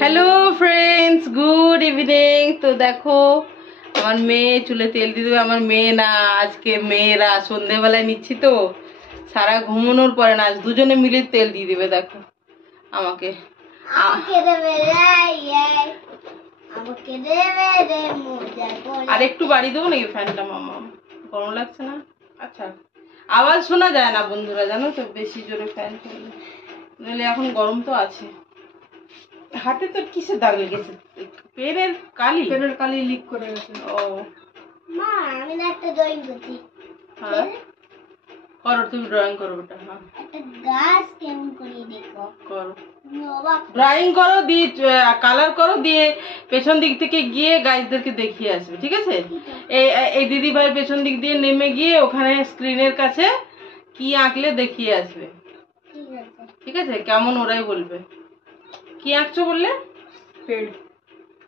Hello friends, good evening. তো দেখো আমার মেয়ে চুলে তেল দিয়ে দেবে। আমার মেয়ে না, আজকে মেয়েরা সন্ধেবেলায় নিচ্ছি তো, সারা ঘুমানোর পরে না আজ দুজনে মিলে তেল দিয়ে দেবে। দেখো আমাকে আর একটু বাড়ি দেবো নাকি ফ্যানটা? মামা গরম লাগছে না? আচ্ছা, আওয়াজ শোনা যায় না বন্ধুরা, জানো তো, বেশি জোরে ফ্যান চললে। নইলে এখন গরম তো আছে। হাতে তো কিসের দাগ লেগেছে? পেনের কালি লিক করে গেছে। ও মা, আমি না একটা ড্রয়িং করছি। হ্যাঁ করো, তুমি ড্রয়িং করো বেটা। হ্যাঁ একটা গাছ কেমন করে দেখো, করো, ড্রয়িং করো, দিয়ে কালার করো, দিয়ে পেছন দিক থেকে গিয়ে গাইজদেরকে দেখিয়ে আসবে, ঠিক আছে? এই দিদি ভাইয়ের পেছন দিক দিয়ে নেমে গিয়ে ওখানে স্ক্রিনের কাছে কি আঁকলে দেখিয়ে আসবে, ঠিক আছে? কেমন ওরাই বলবে। কি আঁকছো বললে? পেড়,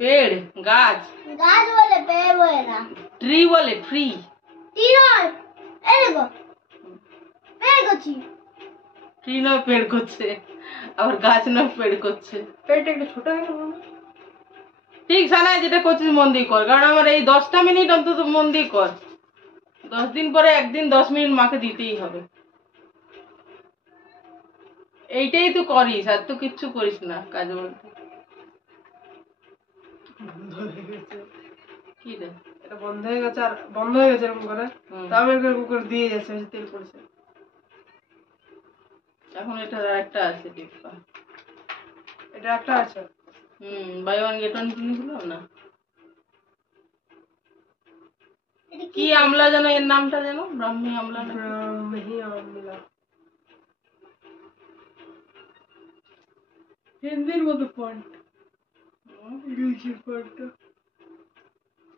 পেড়, গাছ। গাছ বলে পেড় বলে না। ট্রি বলে, ট্রি। ট্রি নয়, এই দেখো পেড় করছি। ট্রি নয় পেড় করছে, আবার গাছ নয় পেড় করছে। পেড়টা একটু ছোট হয়ে গেল। ঠিক সানায় যেটা করছিস মন দিয়ে কর, কারণ আমার এই 10টা মিনিট অন্তত মন দিয়ে কর। 10 দিন পরে একদিন 10 মিনিট মাকে দিতেই হবে। এইটাই তো করিস, আর তো কিচ্ছু করিস না কাজ বলতে। কি রে, এটা বন্ধ হয়ে গেছে, আর বন্ধ হয়ে গেছে এরকম করে। আমি এরকম করে দিয়ে যাচ্ছে, তেল পড়ছে। এখন এটা একটা আছে টিপা, এটা একটা আছে। বাই ওয়ান গেট ওয়ান কিনে দিলাম না। কি আমলা যেন, এর নামটা যেন ব্রাহ্মী আমলা না? ব্রাহ্মী আমলা, হিন্দির মতো ফন্ট, ইংলিশের ফন্ট।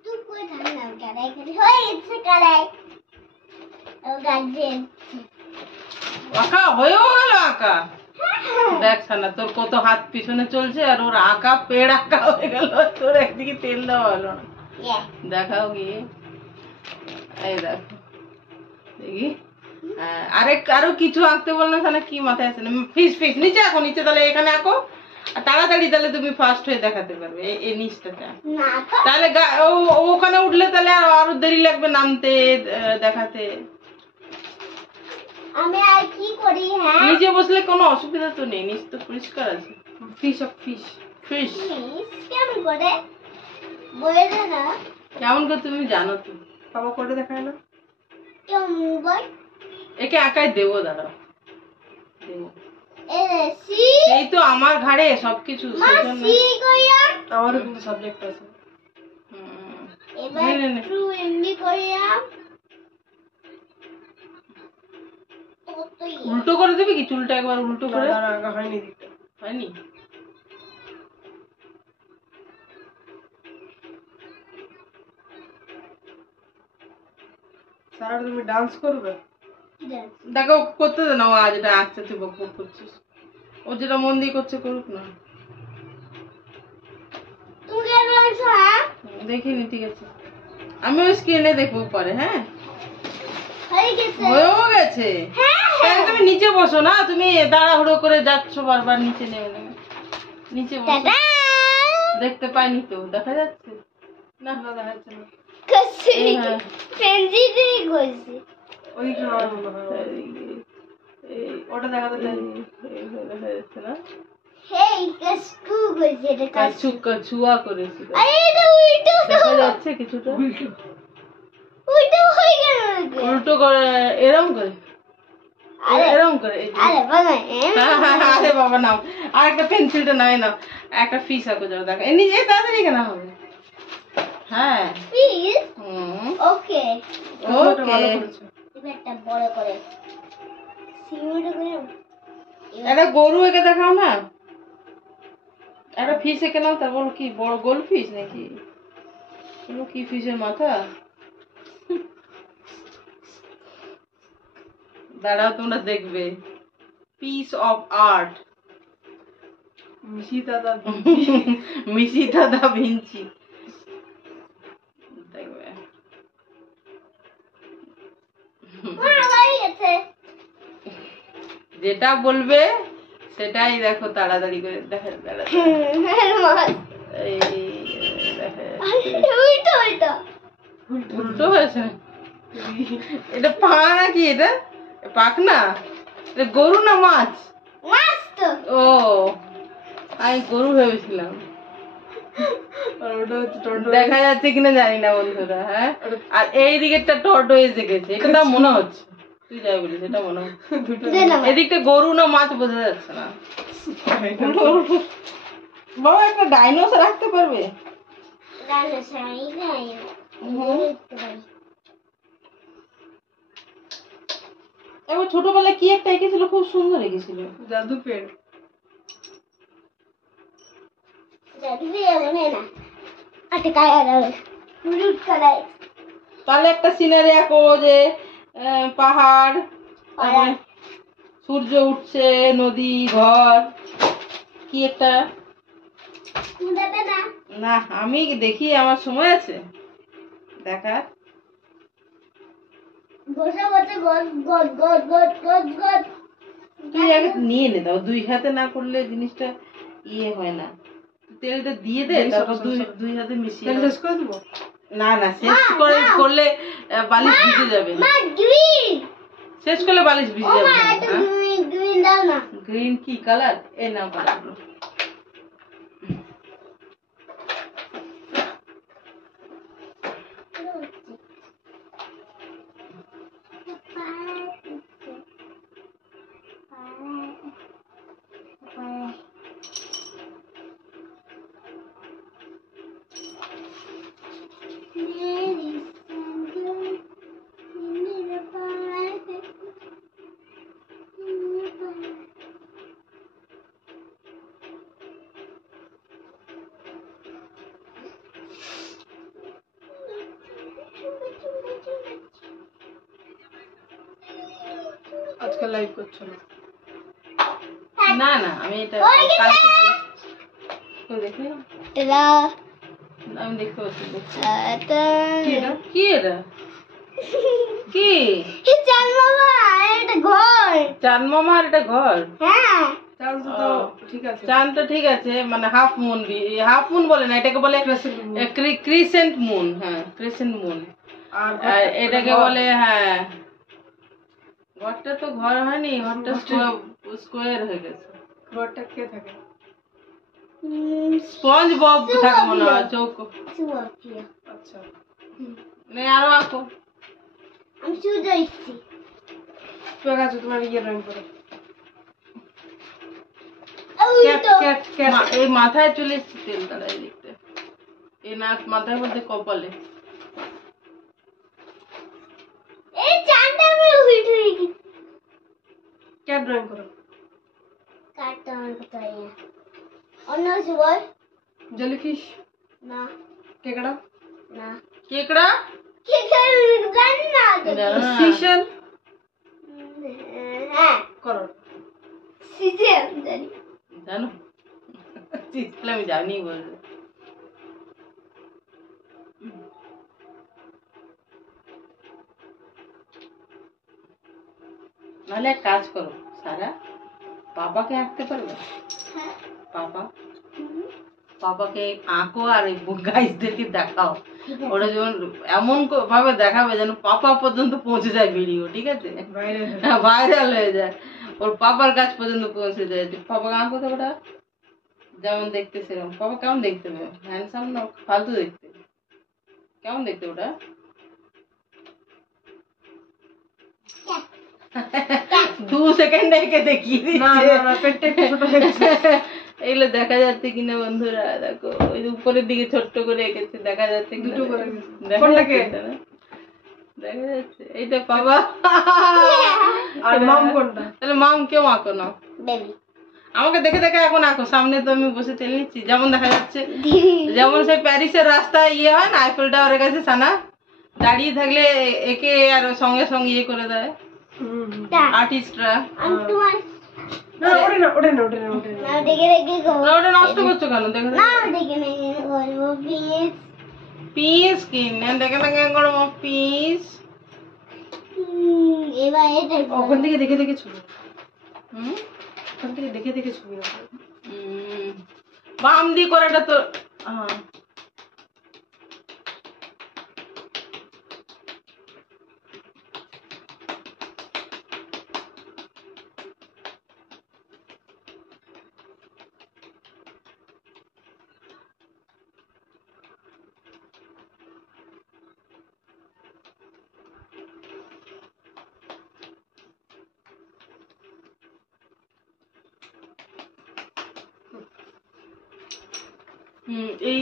তুই কই থাকলাম কারাই করে হয়ে গেছে কারাই। ও গার্ডেন আঁকা হয়েও গেল আঁকা। দেখ সানা, তোর কত হাত পিছনে চলছে, আর ওর আঁকা পেড় আঁকা হয়ে গেল, তোর একদিকে তেল দেওয়া হলো না। দেখাও গিয়ে, এই দেখো দেখি। আরো কিছু আঁকতে বল না সানা, কি মাথায় আসে না? ফিস ফিস নিচে আঁকো, নিচে, তাহলে এখানে আঁকো আর তাড়াতাড়ি, তাহলে তুমি ফার্স্ট হয়ে দেখাতে পারবে। এই নিচটাতে তাহলে ওখানে উঠলে তাহলে আরো দেরি লাগবে নামতে, দেখাতে। আমি আর কি করি? হ্যাঁ, নিচে বসলে কোনো অসুবিধা তো নেই, নিচ তো পরিষ্কার আছে। ফিশ অফ ফিশ, ফিশ কেমন করে বলে দে না। কেমন করে তুমি জানো তো? বাবা করে দেখায় না কেমন বল? একে আঁকাই দেবো, দাঁড়াও দেবো। সি, এই তো আমার ঘাড়ে সবকিছু, মা সেজন্য। সি কইয়া আমারও কিন্তু সাবজেক্ট আছে। এবার ট্রু এমবি কইয়া উল্টো করে দিবি কি? চুলটা একবার উল্টো করে। আঁকা হয়নি, দিকটা হয়নি? সারা তুমি ডান্স করবে? দেখো করতে দে না, ও আজ এটা আঁকছে, তুই বক বক করছিস। ও যেটা মন দিয়ে করছে করুক না। তুমি কেন বলছো? হ্যাঁ দেখিনি, ঠিক আছে, আমি ওই স্ক্রিনে দেখবো পরে। হ্যাঁ হয়ে গেছে, হয়েও গেছে। হ্যাঁ তাহলে তুমি নিচে বসো না, তুমি তাড়াহুড়ো করে যাচ্ছ বারবার, নিচে নেমে নেমে। নিচে বসো। টাটা দেখতে পাইনি তো, দেখা যাচ্ছে না? না, দেখা যাচ্ছে না। কসি হ্যাঁ। পেন্সি দিয়ে কইছি। ওইদিকে আমার মনে হয় ওটা দেখাতে চাই। দেখা যাচ্ছে না? হেই কসকু কইছে এটা কসকু। ছুয়া করেছি, আরে এটা উল্টো দেখা যাচ্ছে কিছুটা। উল্টো হয়ে গেল। উল্টো করে, এরম করে, এরম করে। আরে বাবা, আরে বাবা নাও, আর একটা পেন্সিলটা নাই, নাও একটা ফিস আঁকো যাও। দেখো এই নিজে তাড়াতাড়ি কেনা হবে। হ্যাঁ প্লিজ। ওকে ওটা ভালো ওকে। করেছো। এবার একটা বড় করে সিমিটা করে একটা গরু এঁকে দেখাও না, একটা ফিস এঁকে নাও। তারপর কি বড় গোল ফিস নাকি? কি ফিসের মাথা? দাঁড়াও তোমরা দেখবে, piece of art. Mishita da Vinci দেখবে। মা বাড়ি গেছে। যেটা বলবে সেটাই দেখো তাড়াতাড়ি করে দেখা তাড়াতাড়ি মাছ এই দেখা উল্টো উল্টো উল্টো হয়েছে এটা পা নাকি এটা পাক না এটা গরু না মাছ মাছ তো ও আমি গরু ভেবেছিলাম আর ওটা হচ্ছে টর্টোয়েজ। দেখা যাচ্ছে কিনা জানি না বন্ধুরা হ্যাঁ আর এই দিকেরটা টর্টোয়েজ গেছে এটা তো মনে হচ্ছে তুই যাই বলিস এটা মনে হচ্ছে দুটো দে না এদিকটা গরু না মাছ বোঝা যাচ্ছে না বাবা একটা ডাইনোসর রাখতে পারবে ডাইনোসর এই গায় এবার ছোটবেলায় কি একটা এঁকেছিল খুব সুন্দর এঁকেছিল জাদু পেন। জাদু দিয়ে মনে না আটে কায় আর রুট করায় তাহলে একটা সিনারি আঁকো যে পাহাড় তারপরে সূর্য উঠছে নদী ঘর কি একটা দেবে না না আমি দেখি আমার সময় আছে দেখার বসে বসে গদ গদ গদ গদ গদ গদ তুই আগে নিয়ে নে দাও দুই হাতে না করলে জিনিসটা ইয়ে হয় না তেলটা দিয়ে দে তারপর দুই হাতে মিশিয়ে তাহলে দাও। শেষ করে দেবো। না না শেষ করে করলে বালিশ ভিজে যাবে মা গ্রিন শেষ করলে বালিশ ভিজে ও যাবে মা এটা গ্রিন দাও না গ্রিন কি কালার এ না কালার আজকে লাইভ করছো না। না না আমি এটা ওই গেছে। কালকে কই দেখি এটা আমি দেখতে পাচ্ছি দেখছি। এটা কি এটা? কি এটা কি চাল মামা এটা ঘর চাঁদ মামার এটা ঘর হ্যাঁ চান্স তো ও। ঠিক আছে। চাঁদটা ঠিক আছে মানে হাফ মুন হাফ মুন বলে না এটাকে বলে ক্রিসেন্ট মুন হ্যাঁ ক্রিসেন্ট মুন আর আর এটাকে বলে হ্যাঁ ঘরটা তো ঘর হয়নি ঘরটা স্কোয়ার হয়ে গেছে ঘরটা কে থাকে? স্পঞ্জ বব থাকে মনে হয় চৌকো সুয়াপিয়া আচ্ছা নে আরো আঁকো আমি শুধু ইচ্ছি ঠিক আছে, তোমার ইয়ে ড্রয়িং করো। ক্যাট ক্যাট ক্যাট এই মাথায় চলে এসছে তেল দ্বারা এই দিকতে এই নাক মাথায় বলতে কপালে এই চাঁদটা আমি উইট হয়ে গেছি ক্যাট ড্রয়িং করো। কাটটা আমার কোথায় অন্য সুবল জেলিফিশ, না কেকড়া, না কেকড়া কি করে জানি না তো সিশেল হ্যাঁ করো। সিসে জানি জানো চিৎকালে আমি জানি বলবে নাহলে এক কাজ করো সারা পাপাকে আঁকতে পারবে হ্যাঁ পাপা পাপাকে আঁকো আর গাইজদেরকে দেখাও ওরা যেমন এমন ভাবে দেখাবে যেন পাপা পর্যন্ত পৌঁছে যায় ভিডিও ঠিক আছে বাইরে হ্যাঁ ভাইরাল হয়ে যায় ওর পাপার কাছ পর্যন্ত পৌঁছে যায় যে পাপা আঁকো তো ওটা যেমন দেখতে সেরকম পাপা কেমন দেখতে হবে হ্যান্ডসাম না ফালতু দেখতে কেমন দেখতে ওটা 2 সেকেন্ড একে দেখিয়ে না দিচ্ছে না না, পেটটা একটু ছোট হয়ে গেছে। এগুলো দেখা যাচ্ছে কিনা বন্ধুরা দেখো ওই যে উপরের দিকে ছোট্ট করে এঁকেছে দেখা যাচ্ছে কিনা দুটো করে গেছে। দেখা কোনটাকে? যাচ্ছে না? দেখা যাচ্ছে এইটা বাবা আর মাম কোনটা? তাহলে মাম কেউ আঁকো না বেবি আমাকে দেখে দেখে এখন আঁকো সামনে তো আমি বসে তেল নিচ্ছি যেমন দেখা যাচ্ছে যেমন সেই প্যারিসের রাস্তায় ইয়ে হয় না আইফেল টাওয়ারের কাছে সানা দাঁড়িয়ে থাকলে একে আর সঙ্গে সঙ্গে ইয়ে করে দেয় আর্টিস্টরা আমি তোমার না ওঠে না ওঠে না ওঠে না ওঠে না। না দেখে দেখে করবো ওটা নষ্ট করছো কেন দেখে না দেখে দেখে করবো প্লিজ পিস কিনে দেখে দেখে করবো পিস এবার এটা করবো। ওখান থেকে দেখে দেখে ছোট। হুম ওখান থেকে দেখে দেখে ছবি আঁকো। বাম দিয়ে করাটা তো হ্যাঁ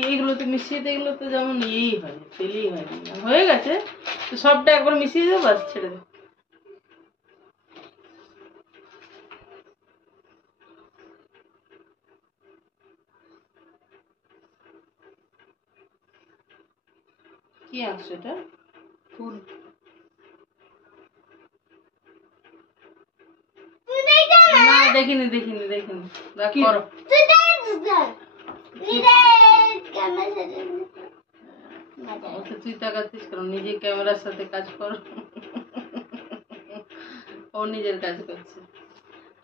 এইগুলোতে মিশিয়ে দিয়ে এগুলো তো যেমন ইয়েই হয় তেলেই হয় হয়ে গেছে তো সবটা একবার মিশিয়ে দেবো বাস ছেড়ে দেবো কি আঁকছো এটা ফুল। তুই দেখতে না দেখিনি দেখিনি দেখিনি দেখ কি? করো তুই দেখতে নিজে ক্যামেরা সাথে মজা ওকে তুই তাকাচ্ছিস কেন নিজে ক্যামেরার সাথে কাজ কর ও নিজের কাজ করছে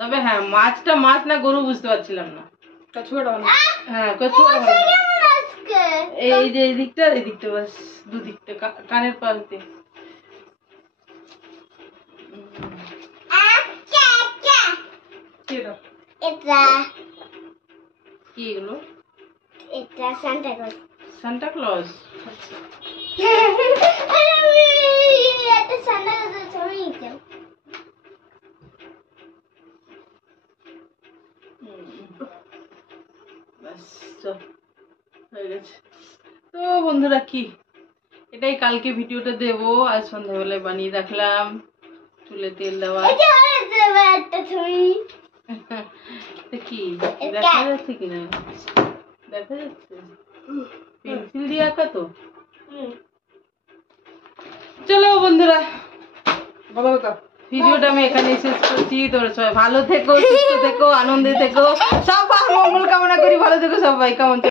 তবে হ্যাঁ মাছটা মাছ না গরু বুঝতে পারছিলাম না কচুয়াটা বানাও। হ্যাঁ কচু কেমন আজকে এই যে এই দিকটা বাস দুদিকটা কানের পাশ দিয়ে আচ্ছা আচ্ছা কি এটা? এটা কি এগুলো এটা সান্টা ক্লজ সান্টা ক্লজ এটা সান্টা ক্লজ ছবি নিতে ব্যাস চল হয়ে গেছে তো বন্ধুরা কি এটাই কালকে ভিডিওটা দেবো আজ সন্ধ্যাবেলায় বানিয়ে রাখলাম চুলে তেল দেওয়া এটা হয়েছে একটা ছবি এটা কি দেখা যাচ্ছে কিনা দেখা যাচ্ছে পেন্সিল দিয়ে আঁকা তো চলো বন্ধুরা ভালো কথা। ভিডিওটা আমি এখানেই শেষ করছি তোমরা সবাই ভালো থেকো সুস্থ থেকো আনন্দে থেকো সবার মঙ্গল কামনা করি ভালো থেকো সবাই কেমন